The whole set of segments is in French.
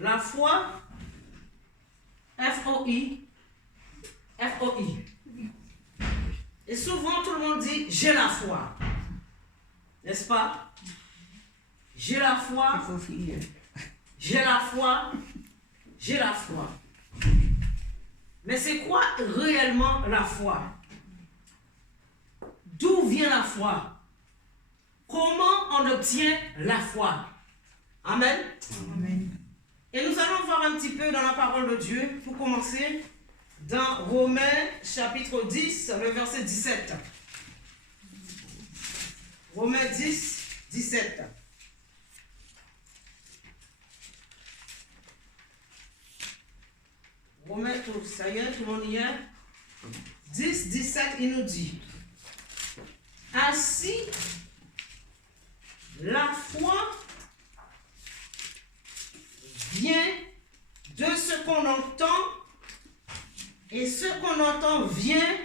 La foi, F-O-I. Et souvent, tout le monde dit, j'ai la foi. N'est-ce pas? J'ai la foi. J'ai la foi. J'ai la foi. Mais c'est quoi réellement la foi? D'où vient la foi? Comment on obtient la foi? Amen. Amen. Et nous allons voir un petit peu dans la parole de Dieu, pour commencer, dans Romains chapitre 10, le verset 17. Romains 10, 17. Romains, ça y est, tout le monde y est? 10, 17, il nous dit: ainsi, la foi vient de ce qu'on entend, et ce qu'on entend vient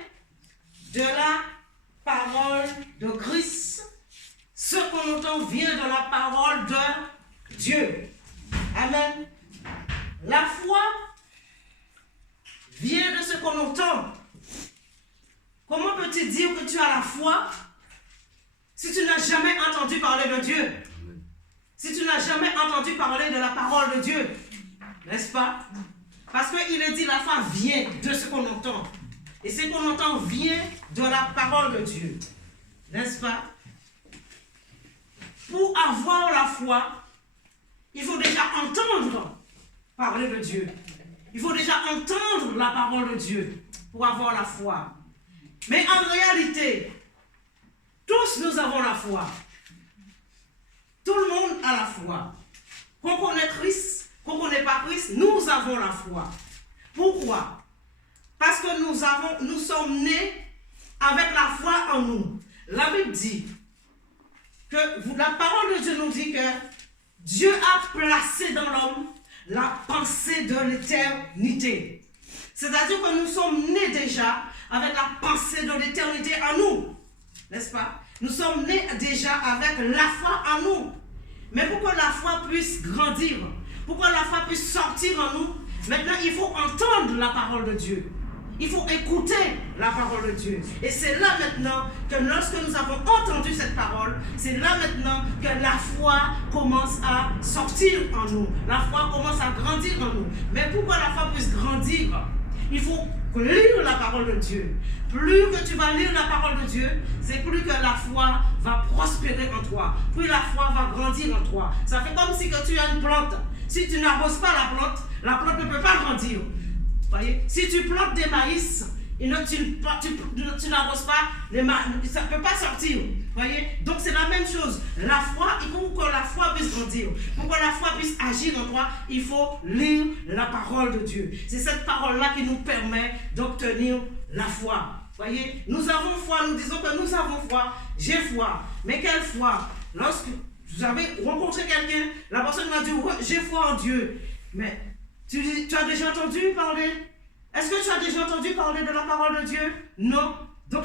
de la parole de Christ. Ce qu'on entend vient de la parole de Dieu. Amen. La foi vient de ce qu'on entend. Comment peux-tu dire que tu as la foi si tu n'as jamais entendu parler de Dieu? Si tu n'as jamais entendu parler de la parole de Dieu, n'est-ce pas? Parce qu'il est dit, la foi vient de ce qu'on entend. Et ce qu'on entend vient de la parole de Dieu. N'est-ce pas? Pour avoir la foi, il faut déjà entendre parler de Dieu. Il faut déjà entendre la parole de Dieu pour avoir la foi. Mais en réalité, tous nous avons la foi. Tout le monde a la foi. Qu'on connaît Christ, qu'on ne connaît pas Christ, nous avons la foi. Pourquoi? Parce que nous sommes nés avec la foi en nous. La Bible dit que la parole de Dieu nous dit que Dieu a placé dans l'homme la pensée de l'éternité. C'est-à-dire que nous sommes nés déjà avec la pensée de l'éternité en nous. N'est-ce pas? Nous sommes nés déjà avec la foi en nous. Mais pour que la foi puisse grandir, pour que la foi puisse sortir en nous, maintenant il faut entendre la parole de Dieu. Il faut écouter la parole de Dieu. Et c'est là maintenant que lorsque nous avons entendu cette parole, c'est là maintenant que la foi commence à sortir en nous. La foi commence à grandir en nous. Mais pour que la foi puisse grandir, il faut lire la parole de Dieu. Plus que tu vas lire la parole de Dieu, c'est plus que la foi va prospérer en toi. Plus la foi va grandir en toi. Ça fait comme si que tu as une plante. Si tu n'arroses pas la plante ne peut pas grandir. Voyez? Si tu plantes des maïs, tu n'arroses pas, ça ne peut pas sortir. Voyez? Donc c'est la même chose. La foi, il faut que la foi puisse grandir. Pour que la foi puisse agir en toi, il faut lire la parole de Dieu. C'est cette parole-là qui nous permet d'obtenir la foi. Voyez? Nous avons foi, nous disons que nous avons foi. J'ai foi. Mais quelle foi? Lorsque vous avez rencontré quelqu'un, la personne m'a dit, ouais, j'ai foi en Dieu. Mais tu as déjà entendu parler? Est-ce que tu as déjà entendu parler de la parole de Dieu? Non. Donc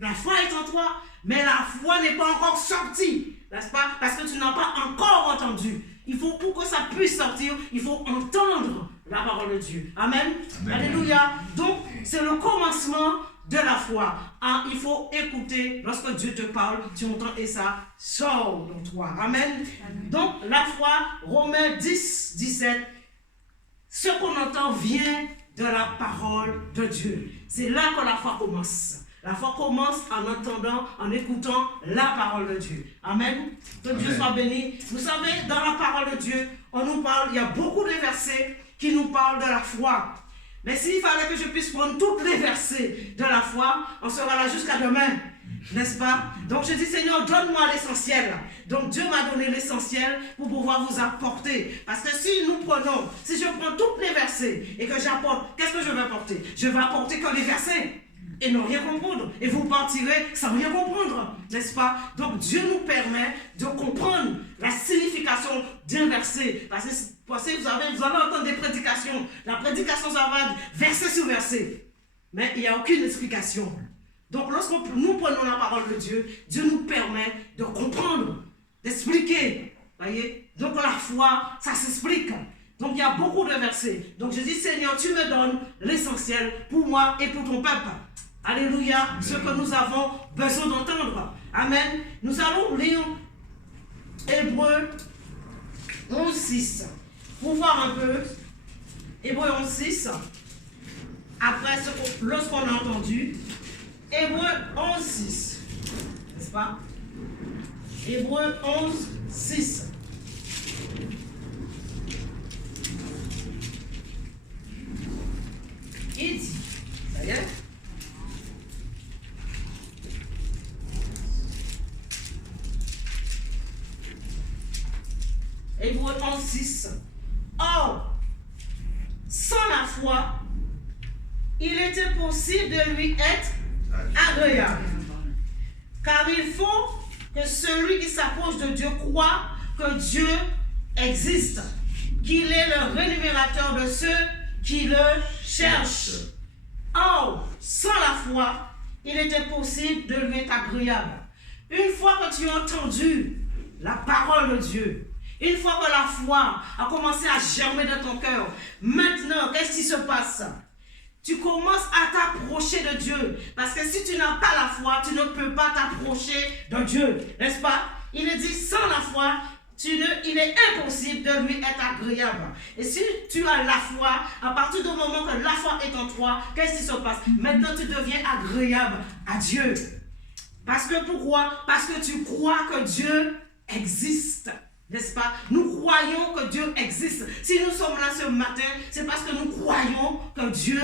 la foi est en toi, mais la foi n'est pas encore sortie. N'est-ce pas? Parce que tu n'as pas encore entendu. Il faut, pour que ça puisse sortir, il faut entendre la parole de Dieu. Amen. Amen. Alléluia. Donc, c'est le commencement de la foi. Ah, il faut écouter. Lorsque Dieu te parle, tu entends et ça sort dans toi. Amen. Amen. Donc, la foi, Romains 10, 17, ce qu'on entend vient de la parole de Dieu. C'est là que la foi commence. La foi commence en entendant, en écoutant la parole de Dieu. Amen. Que Dieu soit béni. Vous savez, dans la parole de Dieu, on nous parle, il y a beaucoup de versets qui nous parlent de la foi. Mais s'il fallait que je puisse prendre tous les versets de la foi, on sera là jusqu'à demain. N'est-ce pas? Donc je dis, Seigneur, donne-moi l'essentiel. Donc Dieu m'a donné l'essentiel pour pouvoir vous apporter. Parce que si nous prenons, si je prends tous les versets et que j'apporte, qu'est-ce que je vais apporter? Je vais apporter que les versets et ne rien comprendre. Et vous partirez sans rien comprendre. N'est-ce pas? Donc Dieu nous permet de comprendre la signification d'un verset. Parce que vous allez entendre des prédications. La prédication, ça va verset sur verset. Mais il n'y a aucune explication. Donc, lorsque nous prenons la parole de Dieu, Dieu nous permet de comprendre, d'expliquer. Voyez? Donc, la foi, ça s'explique. Donc il y a beaucoup de versets. Donc je dis, Seigneur, tu me donnes l'essentiel pour moi et pour ton peuple. Alléluia, amen. Ce que nous avons besoin d'entendre. Amen. Nous allons lire Hébreux 11:6 pour voir un peu. Hébreux 11:6. Après, lorsqu'on a entendu, Hébreux 11:6. N'est-ce pas? Hébreux 11:6. Il dit, ça y est? Hébreux 11:6. Or, sans la foi, il était possible de lui être agréable. Car il faut que celui qui s'approche de Dieu croit que Dieu existe, qu'il est le rémunérateur de ceux qui le cherchent. Or, sans la foi, il était possible de lui être agréable. Une fois que tu as entendu la parole de Dieu, une fois que la foi a commencé à germer dans ton cœur, maintenant, qu'est-ce qui se passe? Tu commences à t'approcher de Dieu. Parce que si tu n'as pas la foi, tu ne peux pas t'approcher de Dieu. N'est-ce pas? Il est dit, sans la foi, il est impossible de lui être agréable. Et si tu as la foi, à partir du moment que la foi est en toi, qu'est-ce qui se passe? Maintenant, tu deviens agréable à Dieu. Parce que pourquoi? Parce que tu crois que Dieu existe. N'est-ce pas? Nous croyons que Dieu existe. Si nous sommes là ce matin, c'est parce que nous croyons que Dieu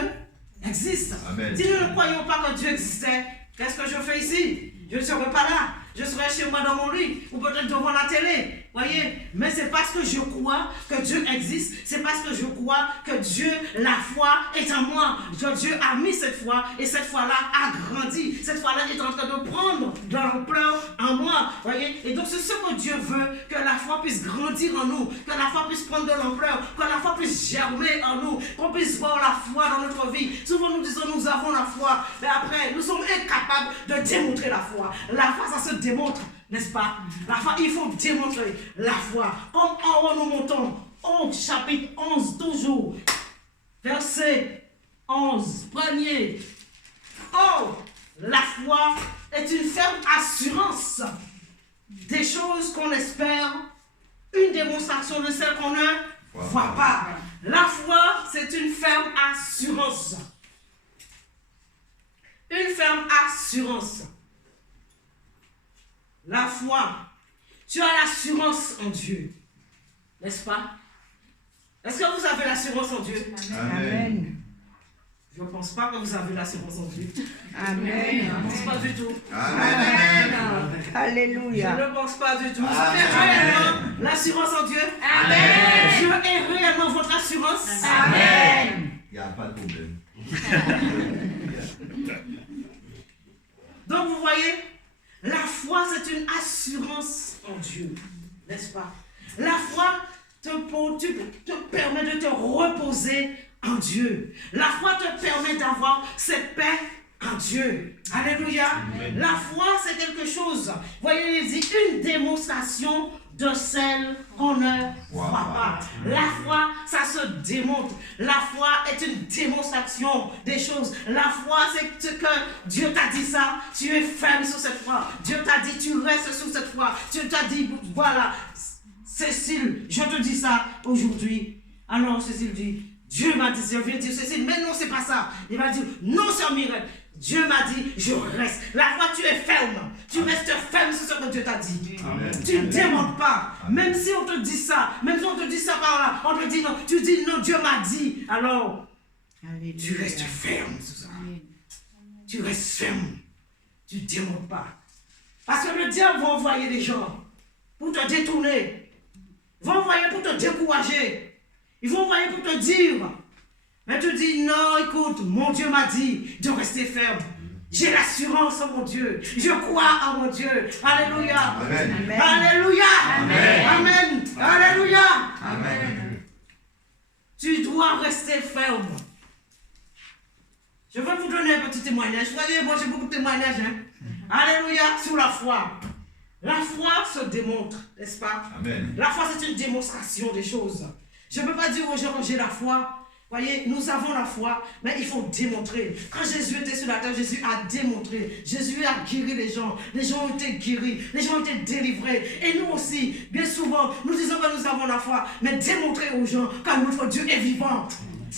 existe. Amen. Si nous ne croyons pas que Dieu existait, qu'est-ce que je fais ici? Je ne serai pas là. Je serai chez moi dans mon lit ou peut-être devant la télé. Voyez? Mais c'est parce que je crois que Dieu existe. C'est parce que je crois que Dieu, la foi est en moi. Dieu a mis cette foi et cette foi-là a grandi. Cette foi-là est en train de prendre de l'ampleur en moi. Voyez? Et donc c'est ce que Dieu veut, que la foi puisse grandir en nous, que la foi puisse prendre de l'ampleur, que la foi puisse germer en nous, qu'on puisse voir la foi dans notre vie. Souvent nous disons nous avons la foi, mais après nous sommes incapables de démontrer la foi. La foi ça se démontre, n'est-ce pas? La foi, il faut démontrer la foi. Comme en haut nous montons, au chapitre 11, toujours, verset 11, premier. Oh, la foi est une ferme assurance des choses qu'on espère, une démonstration de celles qu'on ne voit pas. La foi, c'est une ferme assurance. Une ferme assurance. La foi, tu as l'assurance en Dieu, n'est-ce pas? Est-ce que vous avez l'assurance en Dieu? Amen. Je ne pense pas que vous avez l'assurance en Dieu. Amen. Je ne pense pas du tout. Amen. Alléluia. Je ne pense pas du tout. Vous avez réellement l'assurance en Dieu? Amen. Dieu est réellement votre assurance? Amen. Il n'y a pas de problème. Donc vous voyez, la foi c'est une assurance en Dieu, n'est-ce pas? La foi te permet de te reposer en Dieu. La foi te permet d'avoir cette paix en Dieu. Alléluia. Amen. La foi c'est quelque chose, voyez, il dit une démonstration de celle qu'on ne voit pas. La foi, ça se démontre. La foi est une démonstration des choses. La foi, c'est que Dieu t'a dit ça, tu es ferme sur cette foi. Dieu t'a dit, tu restes sur cette foi. Dieu t'a dit, voilà, Cécile, je te dis ça aujourd'hui. Alors Cécile dit, Dieu m'a dit, je viens dire Cécile, mais non, c'est pas ça. Il va dire, non, sœur Mireille. Dieu m'a dit, je reste. La foi, tu es ferme. Tu restes ferme sur ce que Dieu t'a dit. Amen. Tu ne démontes pas. Amen. Même si on te dit ça, même si on te dit ça par là, on te dit non, tu dis non, Dieu m'a dit. Alors, Alléluia. Tu restes ferme sur ça. Amen. Tu restes ferme. Tu ne démontes pas. Parce que le diable va envoyer des gens pour te détourner. Ils vont envoyer pour te décourager. Ils vont envoyer pour te dire. Mais tu dis, non, écoute, mon Dieu m'a dit de rester ferme. J'ai l'assurance en mon Dieu. Je crois en mon Dieu. Alléluia. Amen. Amen. Alléluia. Amen. Amen. Alléluia. Amen. Tu dois rester ferme. Je vais vous donner un petit témoignage. Vous voyez, moi j'ai beaucoup de témoignages. Alléluia, sur la foi. La foi se démontre, n'est-ce pas? Amen. La foi, c'est une démonstration des choses. Je ne peux pas dire aux gens que j'ai la foi. Voyez, nous avons la foi, mais il faut démontrer. Quand Jésus était sur la terre, Jésus a démontré. Jésus a guéri les gens. Les gens ont été guéris. Les gens ont été délivrés. Et nous aussi, bien souvent, nous disons que nous avons la foi, mais démontrer aux gens que notre Dieu est vivant.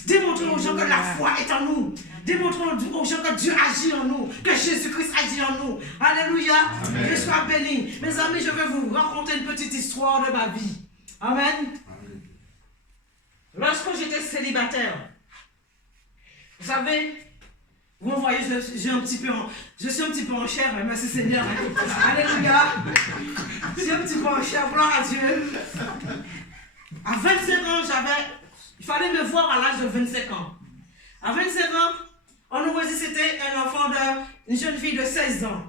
Démontrer aux gens que la foi est en nous. Démontrer aux gens que Dieu agit en nous, que Jésus-Christ agit en nous. Alléluia. Amen. Je sois béni. Mes amis, je vais vous raconter une petite histoire de ma vie. Amen. Lorsque j'étais célibataire, vous savez, vous me voyez, je suis un petit peu en chair, mais merci Seigneur. Alléluia. Je suis un petit peu en chair, gloire à Dieu. À 25 ans, il fallait me voir à l'âge de 25 ans. À 25 ans, on nous voyait c'était un enfant une jeune fille de 16 ans.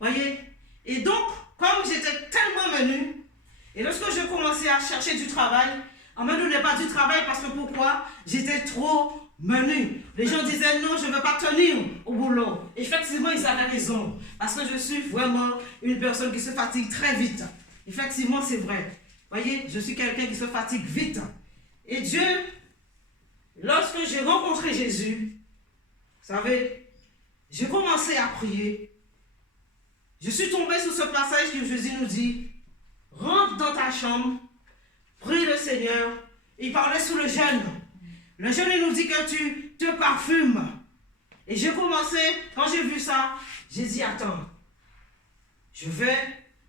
Voyez? Et donc, comme j'étais tellement menue, et lorsque je commençais à chercher du travail, on ne me donnait pas du travail parce que pourquoi? J'étais trop menue. Les gens disaient non, je ne veux pas tenir au boulot. Effectivement, ils avaient raison. Parce que je suis vraiment une personne qui se fatigue très vite. Effectivement, c'est vrai. Voyez, je suis quelqu'un qui se fatigue vite. Et Dieu, lorsque j'ai rencontré Jésus, vous savez, j'ai commencé à prier. Je suis tombée sur ce passage que Jésus nous dit, rentre dans ta chambre, prie le Seigneur. Il parlait sous le jeûne. Le jeûne, il nous dit que tu te parfumes. Et j'ai commencé, quand j'ai vu ça, j'ai dit, attends, je vais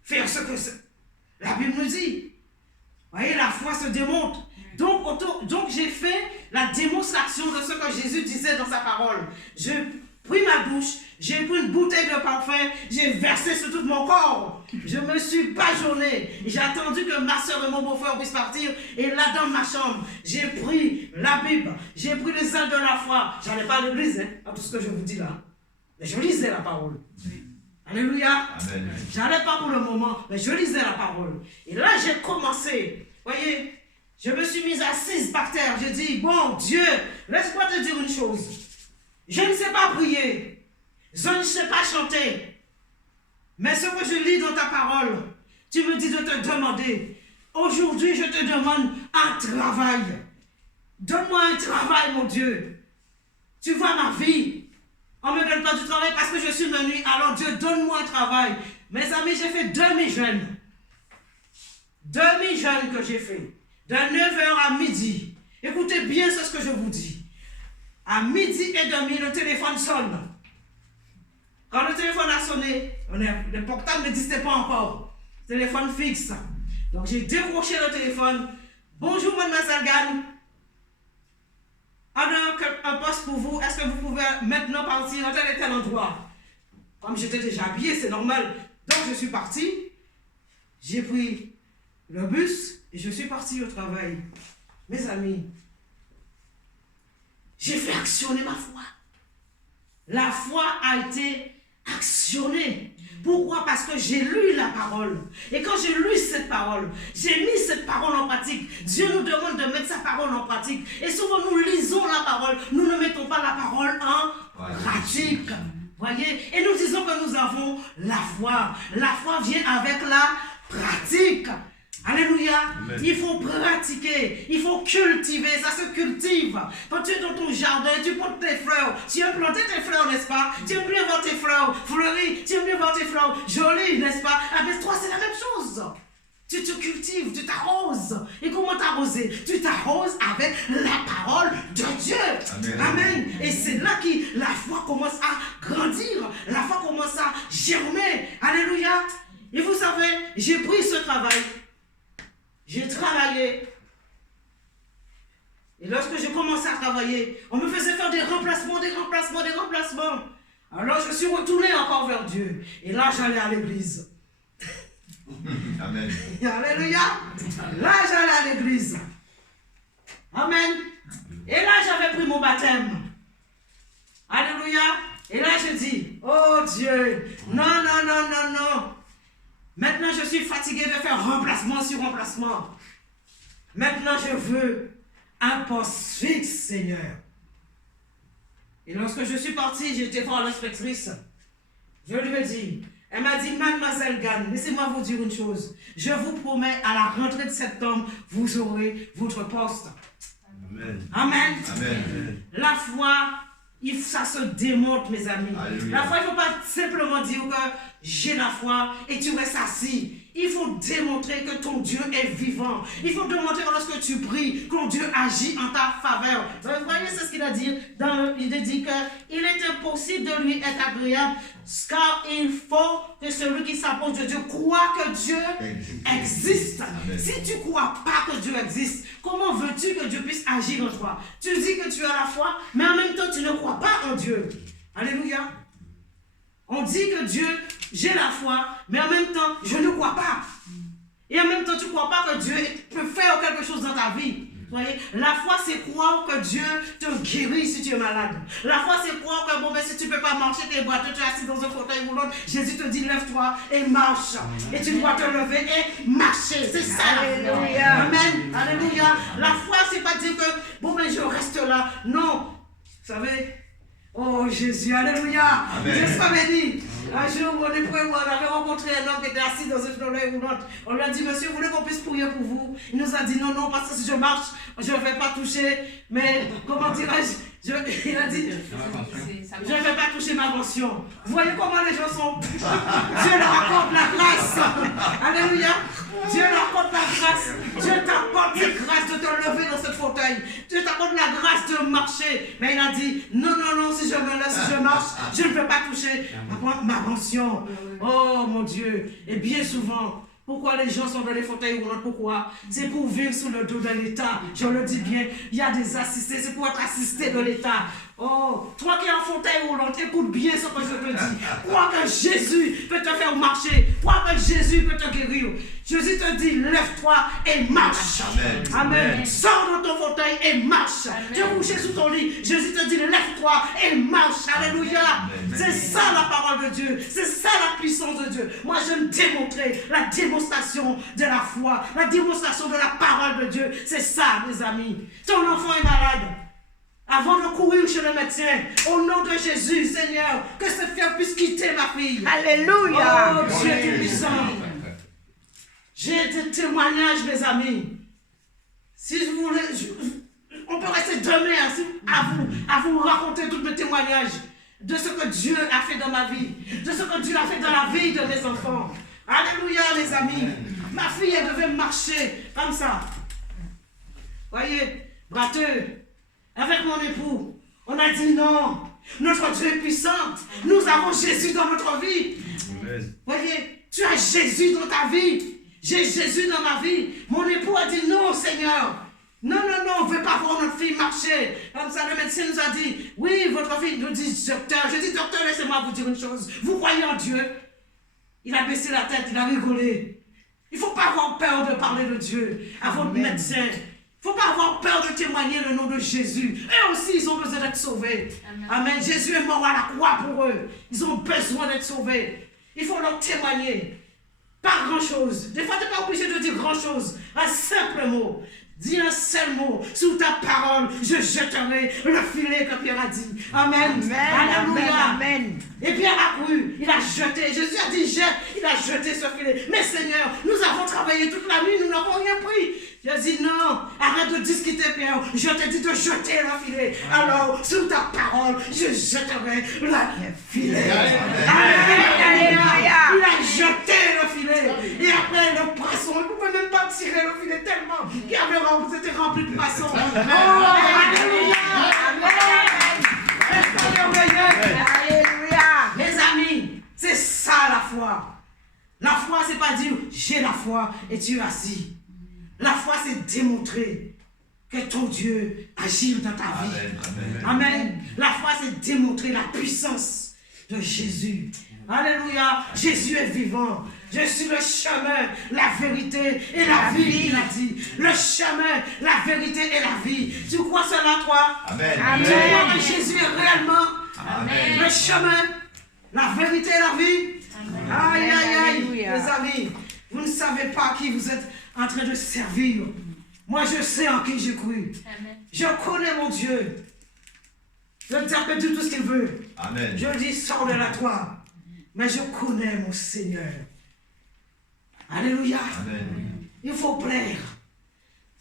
faire ce que la Bible nous dit. Vous voyez, la foi se démontre. Donc j'ai fait la démonstration de ce que Jésus disait dans sa parole. J'ai pris ma douche, j'ai pris une bouteille de parfum, j'ai versé sur tout mon corps. Je me suis bâillonnée. J'ai attendu que ma soeur et mon beau-frère puissent partir. Et là, dans ma chambre, j'ai pris la Bible, j'ai pris les ailes de la foi. Je n'allais pas à l'église, à tout ce que je vous dis là. Mais je lisais la parole. Alléluia. Je n'allais pas pour le moment, mais je lisais la parole. Et là, j'ai commencé. Voyez, je me suis mise assise par terre. J'ai dit, bon Dieu, laisse-moi te dire une chose. Je ne sais pas prier. Je ne sais pas chanter. Mais ce que je lis dans ta parole, tu me dis de te demander. Aujourd'hui, je te demande un travail. Donne-moi un travail, mon Dieu. Tu vois ma vie. On ne me donne pas du travail parce que je suis menue. Alors Dieu, donne-moi un travail. Mes amis, j'ai fait demi-jeûne. Demi-jeûne que j'ai fait. De 9h à midi. Écoutez bien ce que je vous dis. À midi et demi, le téléphone sonne. Quand le téléphone a sonné, le portable n'existait pas encore. Téléphone fixe. Donc j'ai décroché le téléphone. Bonjour mademoiselle Gann. On a un poste pour vous. Est-ce que vous pouvez maintenant partir à tel et tel endroit? Comme j'étais déjà habillée, c'est normal. Donc je suis partie. J'ai pris le bus et je suis partie au travail. Mes amis, j'ai fait actionner ma foi. La foi a été actionnée. Pourquoi? Parce que j'ai lu la parole. Et quand j'ai lu cette parole, j'ai mis cette parole en pratique. Dieu nous demande de mettre sa parole en pratique. Et souvent nous lisons la parole, nous ne mettons pas la parole en pratique. Voyez? Et nous disons que nous avons la foi. La foi vient avec la pratique. Alléluia. Amen. Il faut pratiquer, il faut cultiver, ça se cultive. Quand tu es dans ton jardin, tu plantes tes fleurs. Tu aimes planter tes fleurs, n'est-ce pas? Tu aimes bien voir tes fleurs fleuries, tu aimes bien voir tes fleurs jolies, n'est-ce pas? Avec toi, c'est la même chose. Tu te cultives, tu t'arroses. Et comment t'arroser? Tu t'arroses avec la parole de Dieu. Amen. Amen. Et c'est là que la foi commence à grandir. La foi commence à germer. Alléluia. Et vous savez, j'ai pris ce travail. J'ai travaillé. Et lorsque j'ai commencé à travailler, on me faisait faire des remplacements. Alors je suis retourné encore vers Dieu. Et là, j'allais à l'église. Amen. Alléluia. Là, j'allais à l'église. Amen. Et là, j'avais pris mon baptême. Alléluia. Et là, je dis, oh Dieu, non. Maintenant, je suis fatigué de faire remplacement sur remplacement. Maintenant, je veux un poste fixe, Seigneur. Et lorsque je suis parti, j'étais voir l'inspectrice. Je lui ai dit, Elle m'a dit, mademoiselle Gann, laissez-moi vous dire une chose. Je vous promets, à la rentrée de septembre, vous aurez votre poste. Amen. Amen. Amen. La foi, ça se démontre, mes amis. Alléluia. La foi, il ne faut pas simplement dire que j'ai la foi et tu restes assis. Il faut démontrer que ton Dieu est vivant. Il faut démontrer que lorsque tu pries, que ton Dieu agit en ta faveur. Vous voyez, c'est ce qu'il a dit. Il a dit qu'il est impossible de lui être agréable, car il faut que celui qui s'approche de Dieu croit que Dieu existe. Amen. Si tu ne crois pas que Dieu existe, comment veux-tu que Dieu puisse agir en toi? Tu dis que tu as la foi, mais en même temps, tu ne crois pas en Dieu. Alléluia. On dit que Dieu, j'ai la foi, mais en même temps, je ne crois pas. Et en même temps, tu ne crois pas que Dieu peut faire quelque chose dans ta vie. Vous voyez, la foi, c'est croire que Dieu te guérit si tu es malade. La foi, c'est croire que bon, mais si tu ne peux pas marcher, tu es boiteux, tu es assis dans un fauteuil roulant, Jésus te dit, lève-toi et marche. Et tu dois te lever et marcher. C'est ça la foi. Alléluia. Amen. Alléluia. La foi, c'est pas dire que, bon, mais je reste là. Non. Vous savez, oh Jésus, alléluia. Amen. Dieu soit béni. Un jour, mon époux et moi, on avait rencontré un homme qui était assis dans une fauteuil roulant. On lui a dit, monsieur, vous voulez qu'on puisse prier pour vous? Il nous a dit, non, non, parce que si je marche, je ne vais pas toucher. Mais, comment dirais-je? Il a dit, je ne vais pas toucher ma mention. Vous voyez comment les gens sont? Dieu leur accorde la grâce. Alléluia. Dieu leur accorde la grâce. Dieu t'accorde la grâce de te lever dans ce fauteuil. Dieu t'accorde la grâce de marcher. Mais il a dit, non, non, non, si je me lève, si je marche, je ne peux pas toucher ma mention. Oh mon Dieu. Et bien souvent, pourquoi les gens sont dans les fauteuils roulants? Pourquoi? C'est pour vivre sous le dos de l'État. Je le dis bien, il y a des assistés, c'est pour être assisté de l'État. Oh, toi qui es en fauteuil roulant, écoute bien ce que je te dis. Crois que Jésus peut te faire marcher. Crois que Jésus peut te guérir. Jésus te dit, lève-toi et marche. Amen. Amen. Amen. Sors de ton fauteuil et marche. Tu es couché sous ton lit. Jésus te dit, lève-toi et marche. Alléluia. Amen. C'est ça la parole de Dieu. C'est ça la puissance de Dieu. Moi, je me démontrer la démonstration de la foi, la démonstration de la parole de Dieu. C'est ça, mes amis. Ton enfant est malade. Avant de courir chez le médecin, au nom de Jésus, Seigneur, que ce fièvre puisse quitter ma fille. Alléluia. Oh, Dieu tout-puissant. J'ai des témoignages, mes amis. Si je voulais, on peut rester demain à vous raconter tous mes témoignages de ce que Dieu a fait dans ma vie, de ce que Dieu a fait dans la vie de mes enfants. Alléluia, les amis. Ma fille, elle devait marcher comme ça. Voyez, bratteux. Avec mon époux, on a dit non. Notre Dieu est puissant. Nous avons Jésus dans notre vie. Amen. Voyez, tu as Jésus dans ta vie. J'ai Jésus dans ma vie. Mon époux a dit non, Seigneur. Non, non, non, on ne veut pas voir notre fille marcher. Comme ça, le médecin nous a dit, oui, votre fille nous dit, docteur. Je dis, docteur, laissez-moi vous dire une chose. Vous croyez en Dieu? Il a baissé la tête, il a rigolé. Il ne faut pas avoir peur de parler de Dieu à votre médecin. Il ne faut pas avoir peur de témoigner le nom de Jésus. Eux aussi, ils ont besoin d'être sauvés. Amen. Jésus est mort à la croix pour eux. Ils ont besoin d'être sauvés. Il faut leur témoigner. Pas grand-chose. Des fois, tu n'es pas obligé de dire grand-chose. Un simple mot. Dis un seul mot. Sous ta parole, je jetterai le filet que Pierre a dit. Amen. Alléluia. Amen. Et Pierre a cru. Il a jeté. Jésus a dit jette. Il a jeté ce filet. Mais Seigneur, nous avons travaillé toute la nuit. Nous n'avons rien pris. Je dis non. Arrête de discuter, Pierre. Je t'ai dit de jeter le filet. Alors, sous ta parole, je jetterai le filet. Alléluia. Il a jeté le filet. Et après, le poisson, il ne pouvait même pas tirer le filet tellement qu'il était rempli de poissons. Oh, alléluia. Alléluia. Mes amis, c'est ça la foi. La foi, c'est pas dire j'ai la foi et tu es assis. La foi, c'est démontrer que ton Dieu agit dans ta vie. Amen. Amen. La foi, c'est démontrer la puissance de Jésus. Alléluia. Jésus est vivant. Je suis le chemin, la vérité et la vie, il a dit. Le chemin, la vérité et la vie. Tu crois cela, toi? Amen. Tu crois que Jésus est réellement Amen. le chemin, la vérité et la vie? Aïe, aïe, aïe. Alléluia. Les amis, vous ne savez pas qui vous êtes en train de servir. Moi, je sais en qui j'ai cru. Je connais mon Dieu. Je ne t'appelle tout ce qu'il veut. Amen. Je dis, sors de la toi. mais je connais mon Seigneur. Alléluia. Amen. Il faut plaire.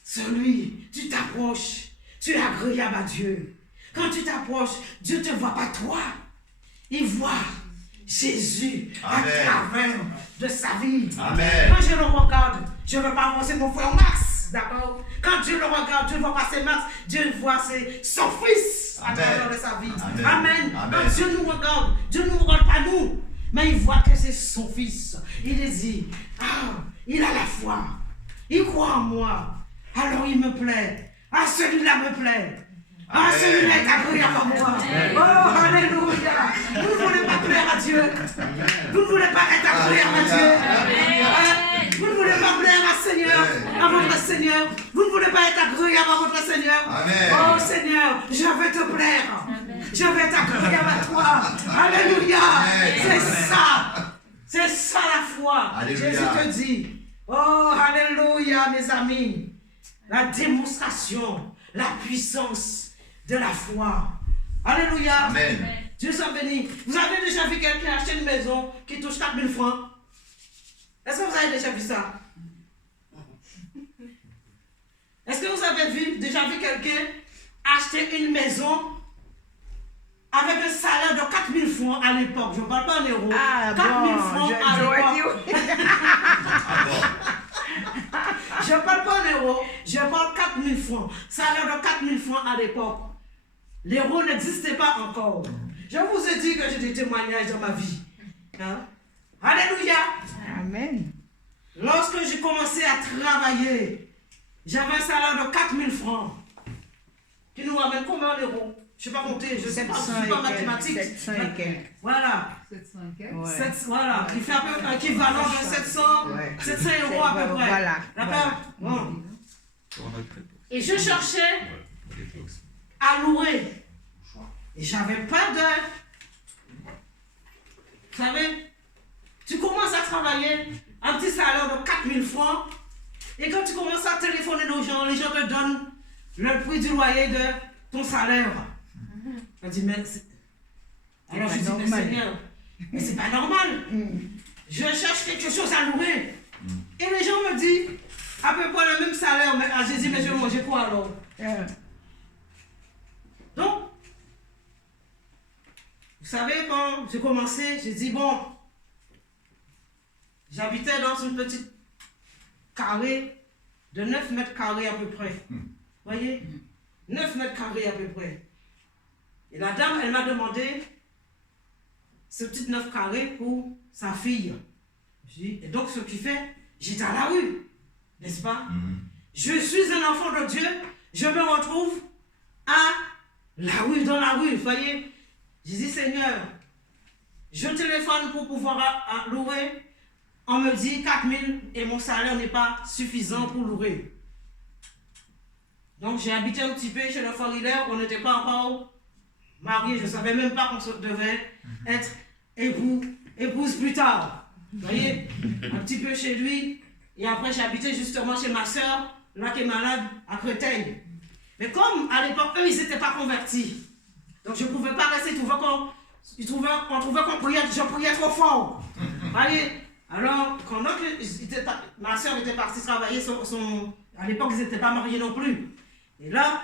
Celui, tu t'approches, tu es agréable à Dieu. Quand tu t'approches, Dieu ne te voit pas toi. Il voit Jésus à travers de sa vie. Amen. Quand je le regarde, je ne veux pas voir c'est mon frère Max. D'accord? Quand Dieu le regarde, Dieu ne voit pas c'est Max, Dieu voit son fils à travers de sa vie. Amen. Quand Dieu nous regarde, Dieu ne nous regarde pas nous, mais il voit que c'est son fils. Il dit, ah, il a la foi. Il croit en moi. Alors il me plaît. Ah, celui-là me plaît. Ah, celui-là est agréable à moi. Oh, alléluia. Vous ne voulez pas plaire à Dieu. Vous ne voulez pas être agréable à Dieu. Vous ne voulez pas plaire à votre Seigneur. Vous ne voulez pas être agréable à votre Seigneur. Oh Seigneur, je vais te plaire. Je vais être agréable à toi. Alléluia. C'est ça. C'est ça la foi. Jésus te dit. Oh, alléluia, mes amis. La démonstration, la puissance de la foi. Alléluia. Amen. Dieu soit béni. Vous avez déjà vu quelqu'un acheter une maison qui touche 4 000 francs? Est-ce que vous avez déjà vu ça? Est-ce que vous avez déjà vu quelqu'un acheter une maison avec un salaire de 4 000 francs à l'époque? Je ne parle pas en euros. 4 000 francs à l'époque. Je ne parle pas en euros, je parle 4 000 francs. Salaire de 4 000 francs à l'époque. L'euro n'existait pas encore. Je vous ai dit que j'ai des témoignages dans ma vie. Hein? Alléluia. Amen. Lorsque j'ai commencé à travailler, j'avais un salaire de 4 000 francs. Qui nous ramène combien d'euros? Je ne sais pas compter, je ne sais pas, je ne suis pas mathématique. 700 et quelques. Voilà. 700 et quelques. Ouais. Voilà, qui fait un peu équivalent de 700 euros à peu près. Voilà. D'accord? Bon. Et je cherchais à louer. Et j'avais pas de... Vous savez, tu commences à travailler, un petit salaire de 4 000 francs, et quand tu commences à téléphoner aux gens, les gens te donnent le prix du loyer de ton salaire. On dit, mais alors je dis, mais Seigneur, mais c'est pas normal. Je cherche quelque chose à louer. Et les gens me disent, à peu près le même salaire, mais j'ai dit, mais je vais manger quoi alors? Donc, vous savez, quand j'ai commencé, j'ai dit, bon, j'habitais dans une petite carré de 9 mètres carrés à peu près. Vous voyez? 9 mètres carrés à peu près. Et la dame, elle m'a demandé ce petit 9 carrés pour sa fille. Et donc, ce qui fait, j'étais à la rue, n'est-ce pas? Je suis un enfant de Dieu, je me retrouve à la rue, dans la rue, vous voyez? J'ai dit, Seigneur, je téléphone pour pouvoir louer. On me dit 4 000 et mon salaire n'est pas suffisant pour louer. Donc j'ai habité un petit peu chez le frère, on n'était pas encore mariés, je ne savais même pas qu'on devait être épouse plus tard. Vous voyez, un petit peu chez lui. Et après j'ai habité justement chez ma soeur, là qui est malade, à Créteil. Mais comme à l'époque, eux, ils n'étaient pas convertis. Donc je ne pouvais pas rester, on trouvait qu'on priait, je priais trop fort. Vous voyez? Alors, quand ma soeur était partie travailler, à l'époque, ils n'étaient pas mariés non plus. Et là,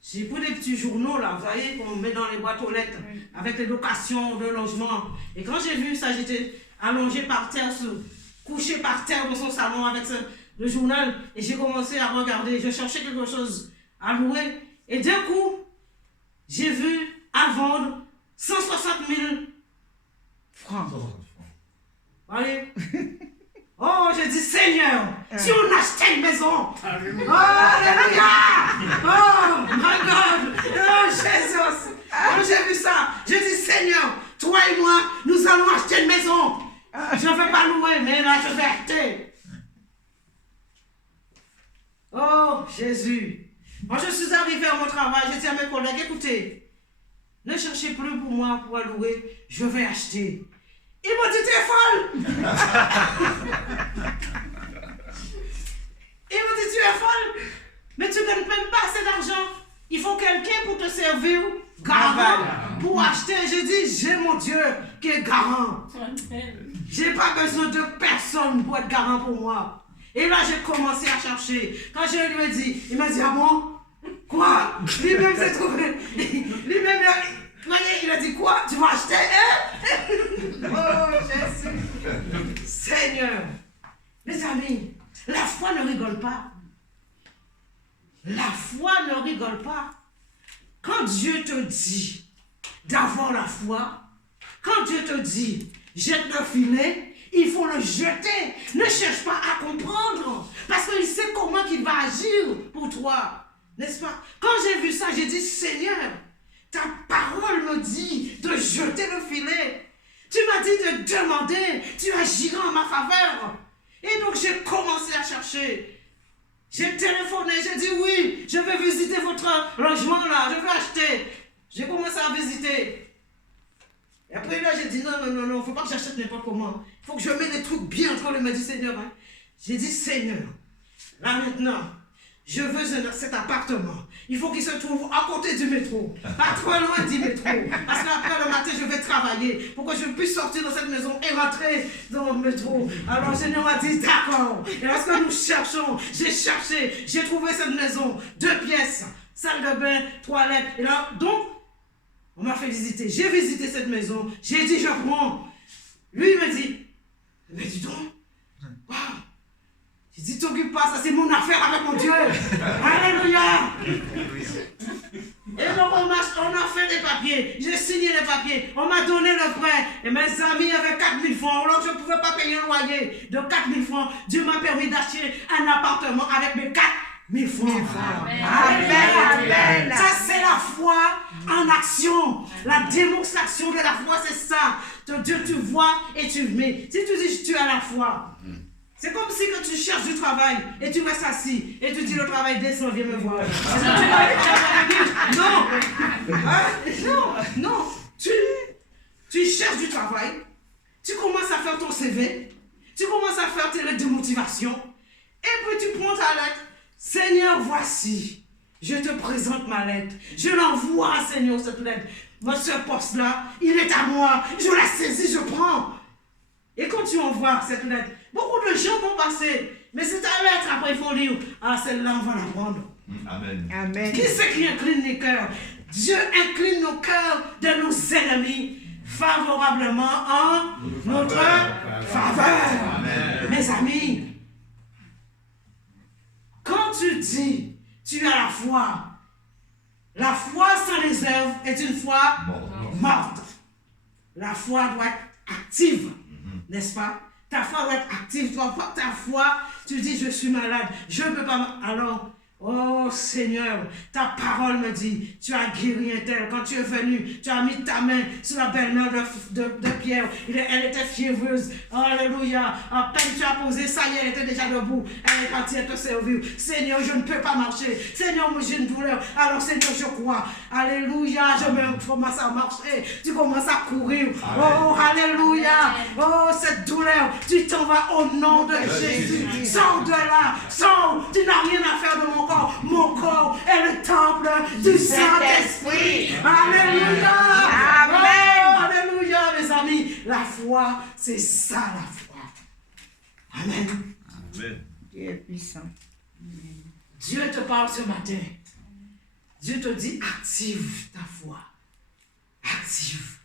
j'ai pris des petits journaux, là, vous voyez, qu'on met dans les boîtes aux lettres, avec les locations de logement. Et quand j'ai vu ça, j'étais allongée par terre, couchée par terre dans son salon avec le journal. Et j'ai commencé à regarder, je cherchais quelque chose à louer. Et d'un coup, j'ai vu à vendre 160 000 francs. Allez. Oh, j'ai dit, Seigneur, si on achetait une maison. Oh, alléluia. Oh, my God. Oh, Jésus. Quand j'ai vu ça, j'ai dit, Seigneur, toi et moi, nous allons acheter une maison. Je ne vais pas louer, mais là, je vais acheter. Oh, Jésus. Quand je suis arrivé à mon travail, j'ai dit à mes collègues, écoutez, ne cherchez plus pour moi pour louer, je vais acheter. Ils m'ont dit, tu es folle. Ils m'ont dit, tu es folle. Mais tu ne gagnes même pas assez d'argent. Il faut quelqu'un pour te servir, garant, pour acheter. J'ai dit, j'ai mon Dieu qui est garant. J'ai pas besoin de personne pour être garant pour moi. Et là, j'ai commencé à chercher. Quand je lui ai dit, il m'a dit, ah bon? Quoi? Lui-même s'est trouvé. Lui-même, il a dit quoi? Tu vas acheter, hein? Oh, Jésus. Seigneur. Mes amis, la foi ne rigole pas. La foi ne rigole pas. Quand Dieu te dit d'avoir la foi, quand Dieu te dit, jette le filet, il faut le jeter. Ne cherche pas à comprendre. Parce qu'il sait comment il va agir pour toi. N'est-ce pas? Quand j'ai vu ça, j'ai dit, Seigneur, ta parole me dit de jeter le filet. Tu m'as dit de demander. Tu agiras en ma faveur. Et donc, j'ai commencé à chercher. J'ai téléphoné, j'ai dit, oui, je vais visiter votre logement là. Je veux acheter. J'ai commencé à visiter. Et après là, j'ai dit, non, il ne faut pas que j'achète n'importe comment. Il faut que je mette des trucs bien entre les mains du Seigneur. Hein. J'ai dit, Seigneur, là maintenant, je veux cet appartement. Il faut qu'il se trouve à côté du métro. Pas trop loin du métro. Parce qu'après le matin, je vais travailler pour que je puisse sortir de cette maison et rentrer dans le métro. Alors le Seigneur m'a dit, d'accord. Et lorsque nous cherchons, j'ai cherché, j'ai trouvé cette maison. 2 pièces, salle de bain, toilette. Et là, donc, on m'a fait visiter. J'ai visité cette maison. J'ai dit, je prends. Lui, il me dit, mais dis donc, waouh. J'ai dit, t'occupe pas, ça c'est mon affaire avec mon Dieu. Alléluia. Et donc on a fait des papiers, j'ai signé les papiers, on m'a donné le prêt. Et mes amis avaient 4 000 francs, alors je ne pouvais pas payer un loyer de 4 000 francs. Dieu m'a permis d'acheter un appartement avec mes 4 000 francs. Amen. Amen. Amen. Ça c'est la foi en action. La démonstration de la foi, c'est ça. Dieu, tu vois et tu mets. Si tu dis tu as la foi, c'est comme si que tu cherches du travail et tu restes assis et tu dis le travail descend, viens me voir. Non, non, tu cherches du travail, tu commences à faire ton CV, tu commences à faire tes lettres de motivation et puis tu prends ta lettre. Seigneur, voici, je te présente ma lettre. Je l'envoie, Seigneur, cette lettre. Ce poste-là, il est à moi. Je la saisis, je prends. Et quand tu envoies cette lettre, beaucoup de gens vont passer. Mais c'est ta lettre, après il faut lire. Ah, celle-là, on va la prendre. Amen. Amen. Qui c'est qui incline les cœurs? Dieu incline nos cœurs de nos ennemis favorablement en notre faveur. Amen. Mes amis, quand tu dis, tu as la foi sans réserve est une foi morte. La foi doit être active, n'est-ce pas? Ta foi doit être active. Ta foi, tu dis, je suis malade, je ne peux pas. Alors, oh Seigneur, ta parole me dit, tu as guéri un tel. Quand tu es venu, tu as mis ta main sur la belle-mère de Pierre. Elle était fiévreuse. Alléluia. À peine tu as posé, ça y est, elle était déjà debout. Elle est partie à te servir. Seigneur, je ne peux pas marcher. Seigneur, moi j'ai une douleur. Alors Seigneur, je crois. Alléluia. Je commence à marcher. Tu commences à courir. Oh, alléluia. Oh, cette douleur, tu t'en vas au nom de Jésus. Sors de là. Sors. Tu n'as rien à faire de mon corps. Mon corps est le temple du Saint-Esprit. Alléluia. Amen. Oh, alléluia, mes amis. La foi, c'est ça la foi. Amen. Amen. Dieu est puissant. Dieu te parle ce matin. Dieu te dit, active ta foi. Active.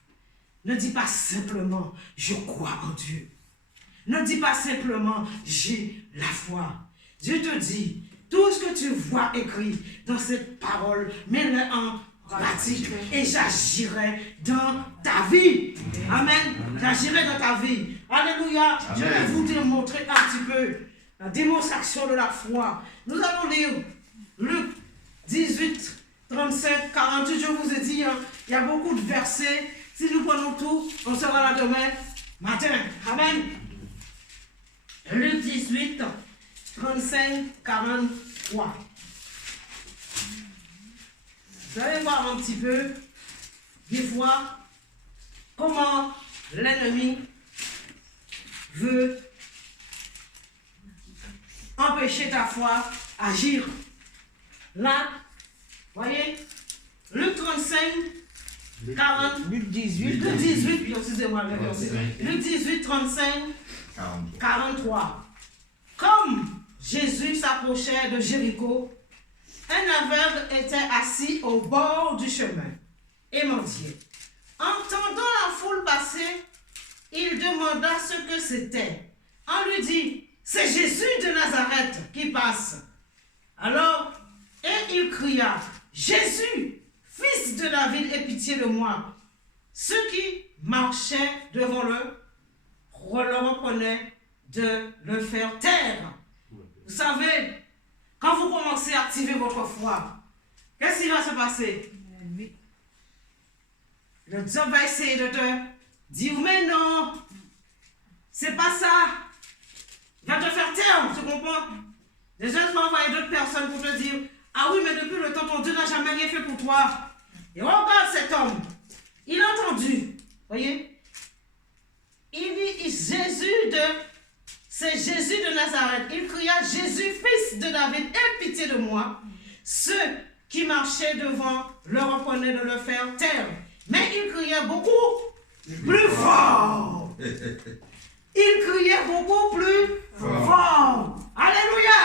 Ne dis pas simplement, je crois en Dieu. Ne dis pas simplement, j'ai la foi. Dieu te dit, tout ce que tu vois écrit dans cette parole, mets-le en pratique et j'agirai dans ta vie. Amen. J'agirai dans ta vie. Alléluia. Amen. Je vais vous démontrer un petit peu la démonstration de la foi. Nous allons lire Luc 18, 35, 48. Je vous ai dit, hein, il y a beaucoup de versets. Si nous prenons tout, on sera là demain matin. Amen. Luc 18, 35, 43. Vous allez voir un petit peu, des fois, comment l'ennemi veut empêcher ta foi agir. Là, voyez, Luc 35, Luc 18. Luc 18, excusez-moi, Luc 18, 35, 43. Comme Jésus s'approchait de Jéricho, un aveugle était assis au bord du chemin et mendiait. Entendant la foule passer, il demanda ce que c'était. On lui dit, c'est Jésus de Nazareth qui passe. Alors, et il cria, Jésus, fils de David, aie pitié de moi. Ceux qui marchaient devant le reprenaient de le faire taire. Vous savez, quand vous commencez à activer votre foi, qu'est-ce qui va se passer? Le diable va essayer de te dire, mais non, c'est pas ça. Il va te faire taire, tu comprends? Les gens vont envoyer d'autres personnes pour te dire, ah oui, mais depuis le temps, ton Dieu n'a jamais rien fait pour toi. Et regarde cet homme. Il a entendu. Voyez? Il dit, c'est Jésus de Nazareth. Il cria, Jésus, fils de David, aie pitié de moi. Ceux qui marchaient devant le reprenaient de le faire taire. Mais il criait beaucoup plus fort. Il criait beaucoup plus fort. Alléluia.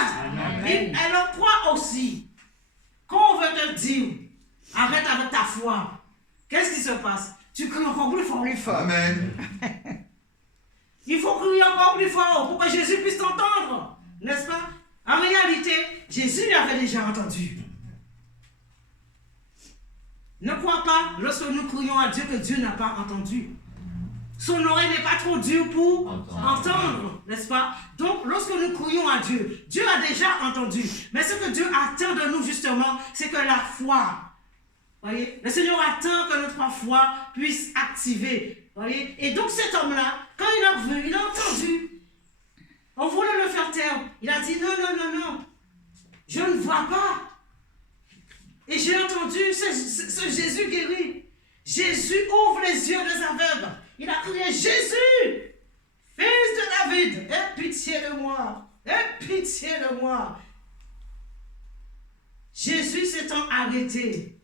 Elle croit aussi. Quand on veut te dire, arrête avec ta foi, qu'est-ce qui se passe? Tu cries encore plus fort. Amen. Il faut crier encore plus fort pour que Jésus puisse t'entendre. N'est-ce pas? En réalité, Jésus l'avait déjà entendu. Ne crois pas, lorsque nous crions à Dieu, que Dieu n'a pas entendu. Son oreille n'est pas trop dure pour entendre, n'est-ce pas? Donc, lorsque nous crions à Dieu, Dieu a déjà entendu. Mais ce que Dieu attend de nous, justement, c'est que la foi, voyez, le Seigneur attend que notre foi puisse activer, voyez. Et donc, cet homme-là, quand il a vu, il a entendu, on voulait le faire taire. Il a dit, non, non, non, non, je ne vois pas. Et j'ai entendu ce Jésus guéri. Jésus ouvre les yeux des aveugles. Il a crié, Jésus, fils de David, aie pitié de moi, aie pitié de moi. Jésus s'étant arrêté,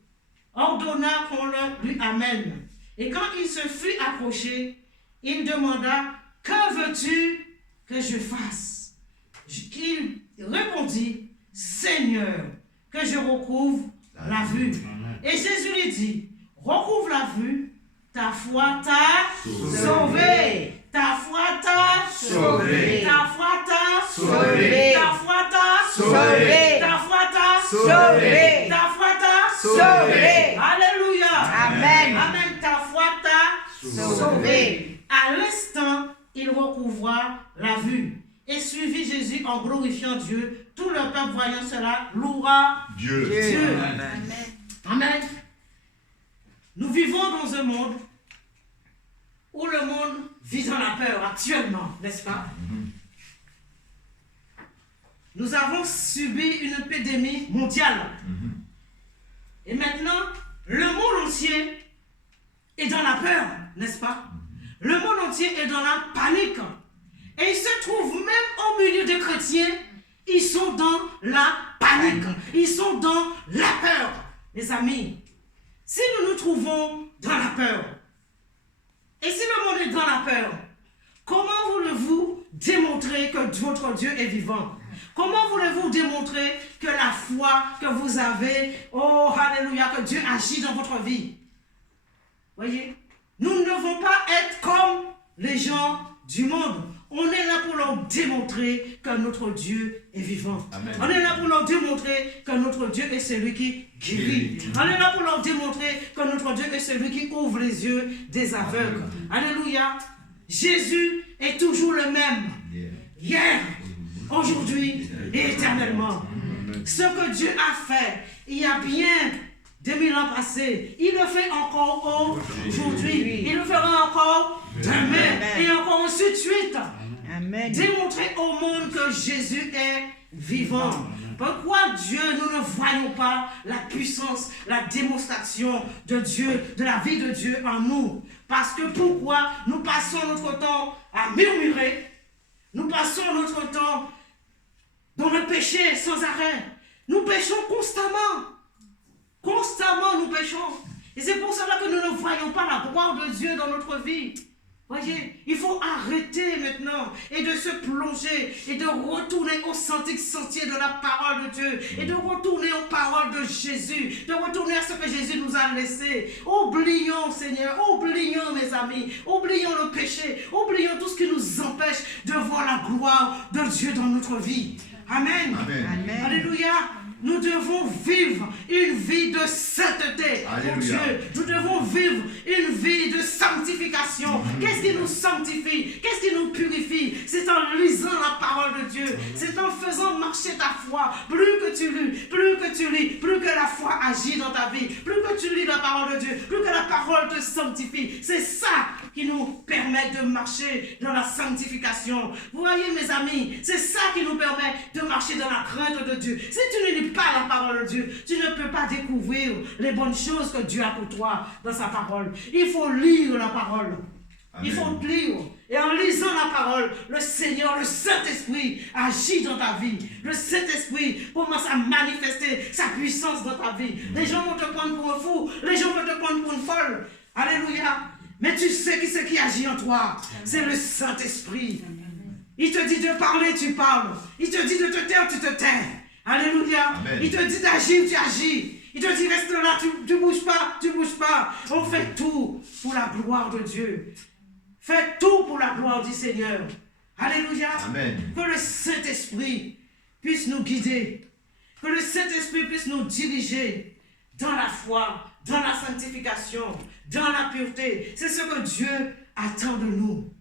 ordonna qu'on le lui amène. Et quand il se fut approché, il demanda, que veux-tu que je fasse? Il répondit, Seigneur, que je recouvre la vue. Et Jésus lui dit, recouvre la vue, ta foi t'a sauvé. Ta foi t'a sauvé. Ta foi t'a sauvé. Ta foi t'a sauvé. Ta foi t'a sauvé. Ta foi t'a sauvé. Alléluia. Amen. Amen. Ta foi t'a sauvé. À l'instant, il recouvra la vue et suivit Jésus en glorifiant Dieu. Tout le peuple voyant cela louera Dieu. Amen. Amen. Nous vivons dans un monde où le monde vit dans la peur actuellement, n'est-ce pas? Nous avons subi une épidémie mondiale. Et maintenant, le monde entier est dans la peur, n'est-ce pas? Le monde entier est dans la panique. Et il se trouve même au milieu des chrétiens, ils sont dans la panique. Ils sont dans la peur. Les amis, si nous nous trouvons dans la peur, et si le monde est dans la peur, comment voulez-vous démontrer que votre Dieu est vivant? Comment voulez-vous démontrer que la foi que vous avez, oh alléluia, que Dieu agit dans votre vie? Voyez, nous ne devons pas être comme les gens du monde. On est là pour leur démontrer que notre Dieu est vivant. Amen. On est là pour leur démontrer que notre Dieu est celui qui guérit. On est là pour leur démontrer que notre Dieu est celui qui ouvre les yeux des aveugles. Amen. Alléluia. Jésus est toujours le même. Hier, aujourd'hui et éternellement. Ce que Dieu a fait, il y a bien 2000 ans passés, il le fait encore aujourd'hui. Il le fera encore demain. Et encore ainsi de suite. Amen. Démontrer au monde que Jésus est vivant. Pourquoi Dieu, nous ne voyons pas la puissance, la démonstration de Dieu, de la vie de Dieu en nous? Parce que pourquoi nous passons notre temps à murmurer? Nous passons notre temps dans le péché sans arrêt. Nous péchons constamment. Constamment nous péchons. Et c'est pour cela que nous ne voyons pas la gloire de Dieu dans notre vie. Voyez, il faut arrêter maintenant et de se plonger et de retourner au sentier de la parole de Dieu et de retourner aux paroles de Jésus, de retourner à ce que Jésus nous a laissé. Oublions, Seigneur, oublions, mes amis, oublions le péché, oublions tout ce qui nous empêche de voir la gloire de Dieu dans notre vie. Amen. Amen. Amen. Alléluia. Nous devons vivre une vie de sainteté pour Dieu. Nous devons vivre une vie de sanctification. Qu'est-ce qui nous sanctifie? Qu'est-ce qui nous purifie? C'est en lisant la parole de Dieu. C'est en faisant marcher ta foi. Plus que tu lis, plus que la foi agit dans ta vie. Plus que tu lis la parole de Dieu, plus que la parole te sanctifie. C'est ça qui nous permet de marcher dans la sanctification. Vous voyez, mes amis, c'est ça qui nous permet de marcher dans la crainte de Dieu. Si tu ne lis pas la parole de Dieu, tu ne peux pas découvrir les bonnes choses que Dieu a pour toi dans sa parole. Il faut lire la parole. Amen. Il faut lire. Et en lisant la parole, le Seigneur, le Saint-Esprit agit dans ta vie. Le Saint-Esprit commence à manifester sa puissance dans ta vie. Les gens vont te prendre pour un fou. Les gens vont te prendre pour une folle. Alléluia. Mais tu sais qui c'est qui agit en toi. C'est le Saint-Esprit. Il te dit de parler, tu parles. Il te dit de te taire, tu te tais. Alléluia. Amen. Il te dit d'agir, tu agis. Il te dit reste là, tu bouges pas, tu bouges pas. On fait tout pour la gloire de Dieu. Faites tout pour la gloire du Seigneur. Alléluia. Amen. Que le Saint-Esprit puisse nous guider. Que le Saint-Esprit puisse nous diriger dans la foi, dans la sanctification, dans la pureté. C'est ce que Dieu attend de nous.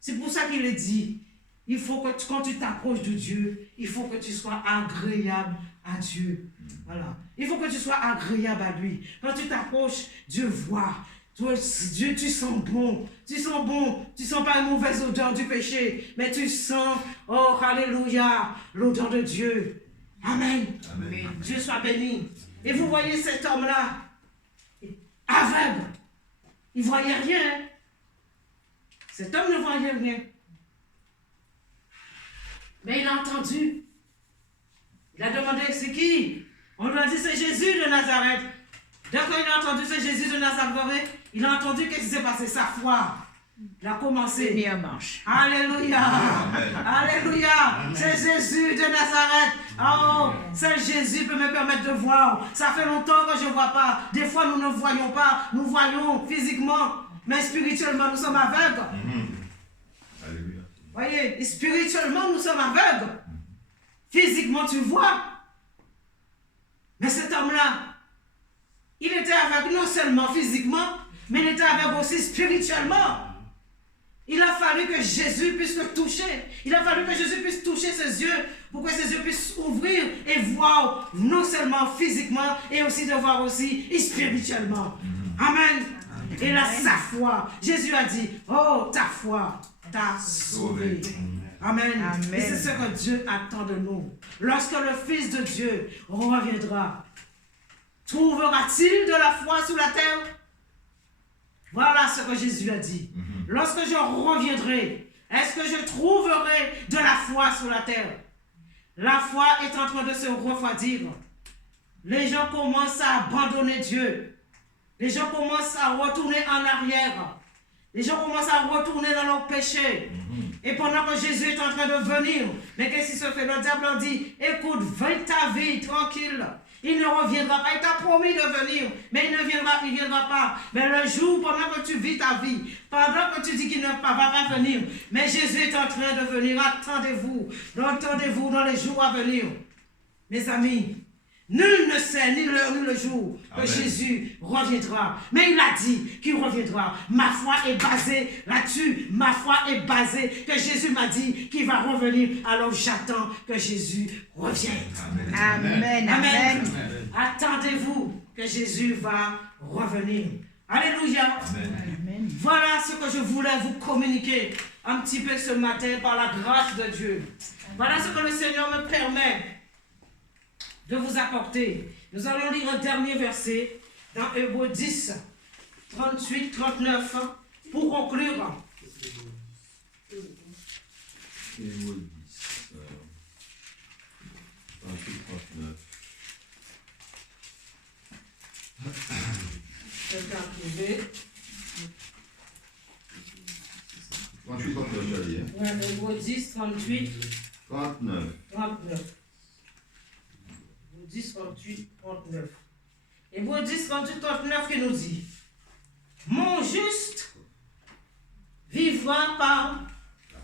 C'est pour ça qu'il est dit, il faut que quand tu t'approches de Dieu, il faut que tu sois agréable à Dieu. Voilà. Il faut que tu sois agréable à lui. Quand tu t'approches, Dieu voit. Toi, Dieu, tu sens bon. Tu sens bon. Tu sens pas une mauvaise odeur du péché, mais tu sens, oh, alléluia, l'odeur de Dieu. Amen. Amen. Dieu soit béni. Et vous voyez cet homme-là, aveugle. Il ne voyait rien. Cet homme ne voyait rien. Mais il a entendu. Il a demandé, c'est qui? On lui a dit, c'est Jésus de Nazareth. Dès qu'il a entendu, c'est Jésus de Nazareth, il a entendu qu'est-ce qui s'est passé, sa foi. Il a commencé. Mis en marche. Alléluia. Amen. Alléluia. C'est Jésus de Nazareth. Oh, seul Jésus peut me permettre de voir. Ça fait longtemps que je ne vois pas. Des fois, nous ne voyons pas. Nous voyons physiquement. Mais spirituellement, nous sommes aveugles. Alléluia. Voyez, spirituellement, nous sommes aveugles. Physiquement, tu vois. Mais cet homme-là, il était aveugle non seulement physiquement, mais il était aveugle aussi spirituellement. Il a fallu que Jésus puisse le toucher. Il a fallu que Jésus puisse toucher ses yeux pour que ses yeux puissent ouvrir et voir non seulement physiquement et aussi de voir aussi spirituellement. Amen. Et là, sa foi. Jésus a dit, oh, ta foi t'a sauvé. Amen. Amen. Et c'est ce que Dieu attend de nous. Lorsque le Fils de Dieu reviendra, trouvera-t-il de la foi sur la terre? Voilà ce que Jésus a dit. Lorsque je reviendrai, est-ce que je trouverai de la foi sur la terre? La foi est en train de se refroidir. Les gens commencent à abandonner Dieu. Les gens commencent à retourner en arrière. Les gens commencent à retourner dans leur péché. Et pendant que Jésus est en train de venir, mais qu'est-ce qui se fait? Le diable leur dit, écoute, vis ta vie tranquille. Il ne reviendra pas. Il t'a promis de venir, mais il ne viendra pas. Mais le jour, pendant que tu vis ta vie, pendant que tu dis qu'il ne va pas venir, mais Jésus est en train de venir. Attendez-vous dans les jours à venir. Mes amis, nul ne sait ni l'heure ni le jour que Amen. Jésus reviendra. Mais il a dit qu'il reviendra. Ma foi est basée là-dessus. Ma foi est basée que Jésus m'a dit qu'il va revenir. Alors j'attends que Jésus revienne. Amen. Amen. Amen. Attendez-vous que Jésus va revenir. Alléluia. Amen. Voilà ce que je voulais vous communiquer un petit peu ce matin par la grâce de Dieu. Voilà ce que le Seigneur me permet de vous apporter. Nous allons lire un dernier verset dans Hébreux 10, 38, 39 pour conclure. Hébreux 10, 38, 39. trouver. 38, 39, tu as dit. Hein? Ouais, Hébreux 10, 38, 39. 39. Hébreux 10, 38, 39. Hébreux 10, 38, 39 qui nous dit: Mon juste vivra par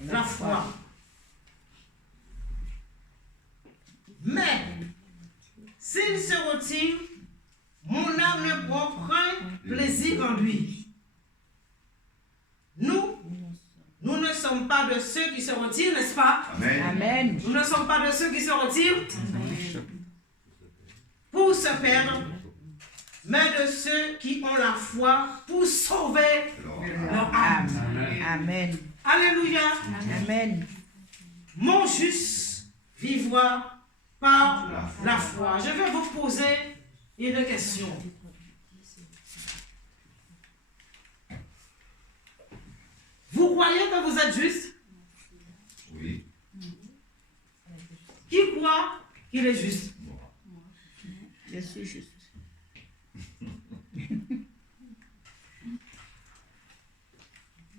la foi. Mais s'il se retire, mon âme ne prend aucun plaisir en lui. Nous ne sommes pas de ceux qui se retirent, n'est-ce pas? Amen. Amen. Nous ne sommes pas de ceux qui se retirent pour se perdre, mais de ceux qui ont la foi pour sauver leur âme. Amen. Alléluia. Amen. Mon juste vivra par la foi. Je vais vous poser une question. Vous croyez que vous êtes juste? Oui. Qui croit qu'il est juste? Je suis juste.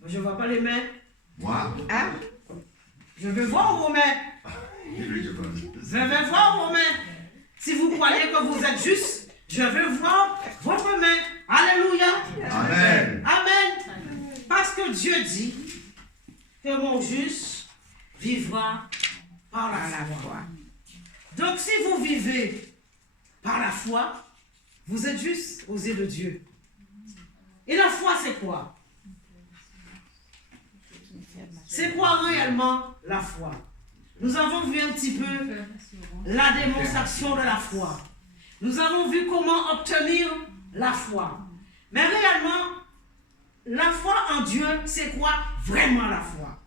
Je ne vois pas les mains. Moi? Ah, Je veux voir vos mains. Je veux voir vos mains. Si vous croyez que vous êtes juste, je veux voir votre main. Alléluia. Amen. Amen. Parce que Dieu dit que mon juste vivra par par la la foi. foi. Donc si vous vivez par la foi, vous êtes juste aux yeux de Dieu. Et la foi, c'est quoi? C'est quoi réellement la foi? Nous avons vu un petit peu la démonstration de la foi. Nous avons vu comment obtenir la foi. Mais réellement, la foi en Dieu, c'est quoi vraiment la foi?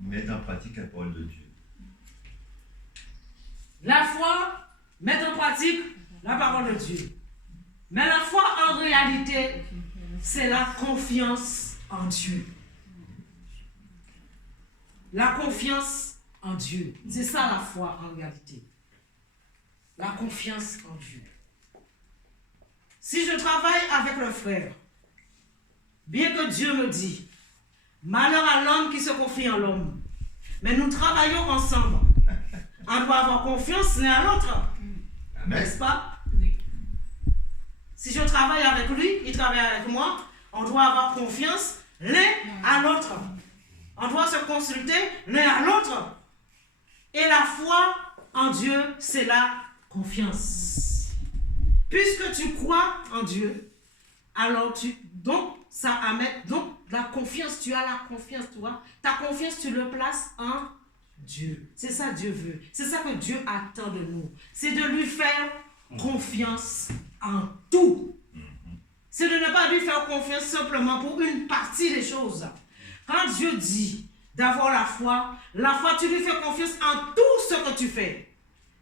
Mettre en pratique la parole de Dieu. La foi, mettre en pratique la parole de Dieu. Mais la foi en réalité, c'est la confiance en Dieu. La confiance en Dieu. C'est ça la foi en réalité. La confiance en Dieu. Si je travaille avec le frère, bien que Dieu me dit, malheur à l'homme qui se confie en l'homme, mais nous travaillons ensemble. On doit avoir confiance l'un à l'autre. N'est-ce pas? Si je travaille avec lui, il travaille avec moi, on doit avoir confiance l'un à l'autre. On doit se consulter l'un à l'autre. Et la foi en Dieu, c'est la confiance. Puisque tu crois en Dieu, alors ça amène, donc la confiance, tu as la confiance, tu vois. Ta confiance, tu le places en Dieu. C'est ça Dieu veut. C'est ça que Dieu attend de nous. C'est de lui faire confiance en tout. C'est de ne pas lui faire confiance simplement pour une partie des choses. Quand Dieu dit d'avoir la foi, tu lui fais confiance en tout ce que tu fais.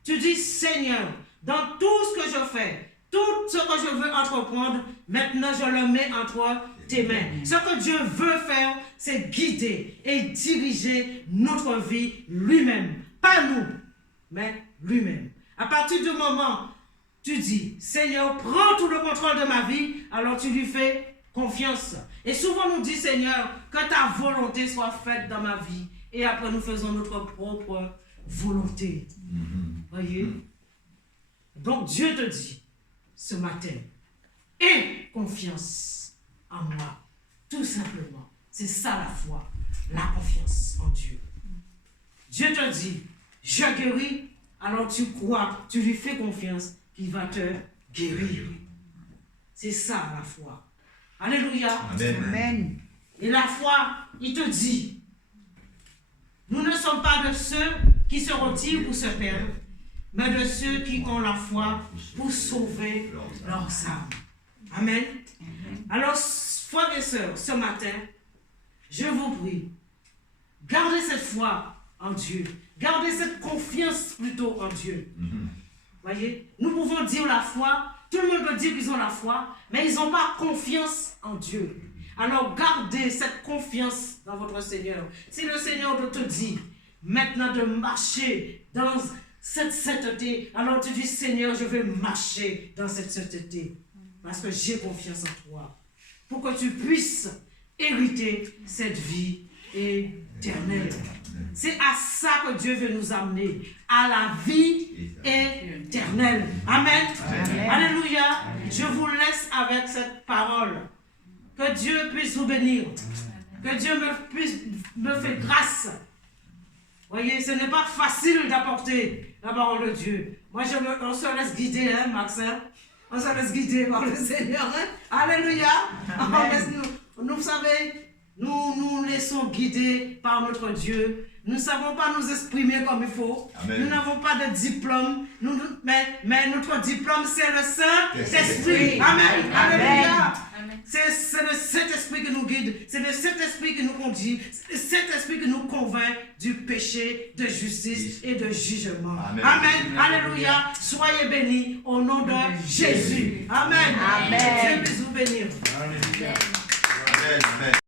Tu dis, Seigneur, dans tout ce que je fais, tout ce que je veux entreprendre, maintenant je le mets entre tes mains. Ce que Dieu veut faire, c'est guider et diriger notre vie lui-même. Pas nous, mais lui-même. À partir du moment tu dis, Seigneur, prends tout le contrôle de ma vie, alors tu lui fais confiance. Et souvent nous dit, Seigneur, que ta volonté soit faite dans ma vie. Et après nous faisons notre propre volonté. Voyez? Donc Dieu te dit, ce matin, aie confiance en moi. Tout simplement. C'est ça la foi. La confiance en Dieu. Dieu te dit, je guéris, alors tu crois, tu lui fais confiance. Il va te guérir. C'est ça la foi. Alléluia. Amen. Amen. Et la foi, il te dit, nous ne sommes pas de ceux qui se retirent pour se perdre, mais de ceux qui ont la foi pour sauver leurs âmes. Amen. Alors, frères et sœurs, ce matin, je vous prie, gardez cette foi en Dieu. Gardez cette confiance plutôt en Dieu. Voyez, nous pouvons dire la foi, tout le monde peut dire qu'ils ont la foi, mais ils n'ont pas confiance en Dieu. Alors gardez cette confiance dans votre Seigneur. Si le Seigneur te dit maintenant de marcher dans cette sainteté, alors tu dis, Seigneur, je veux marcher dans cette sainteté. Parce que j'ai confiance en toi. Pour que tu puisses hériter cette vie éternelle. C'est à ça que Dieu veut nous amener. À la vie éternelle. Amen. Amen. Alléluia. Je vous laisse avec cette parole. Que Dieu puisse vous bénir. Que Dieu me fait grâce. Voyez, ce n'est pas facile d'apporter la parole de Dieu. Moi, on se laisse guider, hein, Max. Hein? On se laisse guider par le Seigneur. Hein? Alléluia. Vous savez, nous laissons guider par notre Dieu. Nous ne savons pas nous exprimer comme il faut. Amen. Nous n'avons pas de diplôme. Mais notre diplôme, c'est le Saint-Esprit. Amen. Alléluia. C'est le Saint-Esprit qui nous guide. C'est le Saint-Esprit qui nous conduit. C'est le Saint-Esprit qui nous convainc du péché, de justice et de jugement. Amen. Amen. Alléluia. Soyez bénis au nom de Jésus. Amen. Amen. Dieu puisse vous bénir. Amen. Amen.